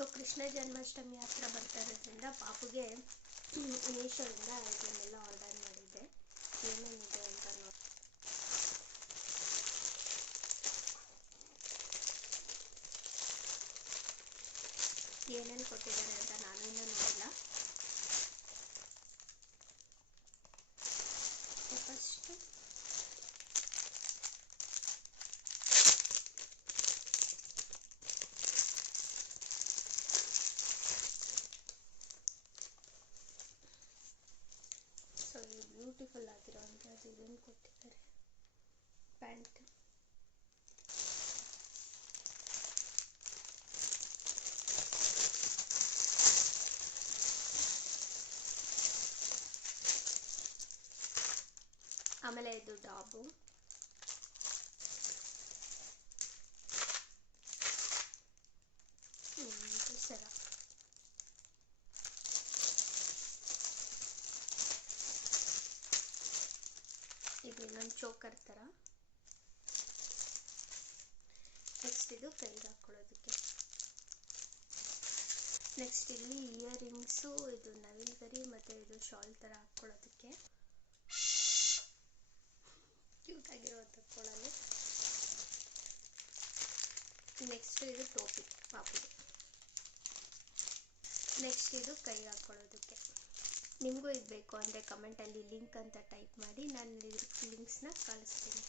So Krishna Janmashtami ಹತ್ರ ಬರ್ತಾ ಇರೋದ್ರಿಂದ ಪಾಪುಗೆ ಮೀಶೋದಿಂದ ಇದನ್ನೆಲ್ಲ ಆರ್ಡರ್ ಮಾಡಿದ್ದೆ. ಏನೇನಿದೆ ಅಂತ ನೋಡಿ. ಏನೇನು ಕೊಟ್ಟಿದ್ದಾರೆ ಅಂತ ನಾನು ಇನ್ನೂ ನೋಡಿಲ್ಲ. ಫಸ್ಟು ಸೊ ಈ ಬ್ಯೂಟಿಫುಲ್ ಆಗಿರೋವಂಥದ್ದು ಇದನ್ನು ಕೊಟ್ಟಿದ್ದಾರೆ. ಪ್ಯಾಂಟ್ ಆಮೇಲೆ ಇದು ಡಾಬು, ಸರ ಇದು ಇನ್ನೊಂದು ಚೋಕರ್ ಥರ. ನೆಕ್ಸ್ಟ್ ಇದು ಕೈಗೆ ಹಾಕೊಳ್ಳೋದಕ್ಕೆ. ನೆಕ್ಸ್ಟ್ ಇಲ್ಲಿ ಇಯರಿಂಗ್ಸು, ಇದು ನವಿಲ್ಗರಿ ಮತ್ತು ಇದು ಶಾಲ್ ಥರ ಹಾಕ್ಕೊಳ್ಳೋದಕ್ಕೆ ಕ್ಯೂಟ್ ಆಗಿರೋದು ತಕ್ಕೊಳ್ಳಲು. ನೆಕ್ಸ್ಟ್ ಇದು ಟೋಪಿ ಪಾಪಿಗೆ. ನೆಕ್ಸ್ಟ್ ಇದು ಕೈಗೆ ಹಾಕ್ಕೊಳ್ಳೋದಕ್ಕೆ. ನಿಮಗೂ ಇದು ಬೇಕು ಅಂದರೆ ಕಮೆಂಟಲ್ಲಿ ಲಿಂಕ್ ಅಂತ ಟೈಪ್ ಮಾಡಿ, ನಾನು ಇದ್ರ ಲಿಂಕ್ಸ್ನ ಕಳಿಸ್ತೀನಿ.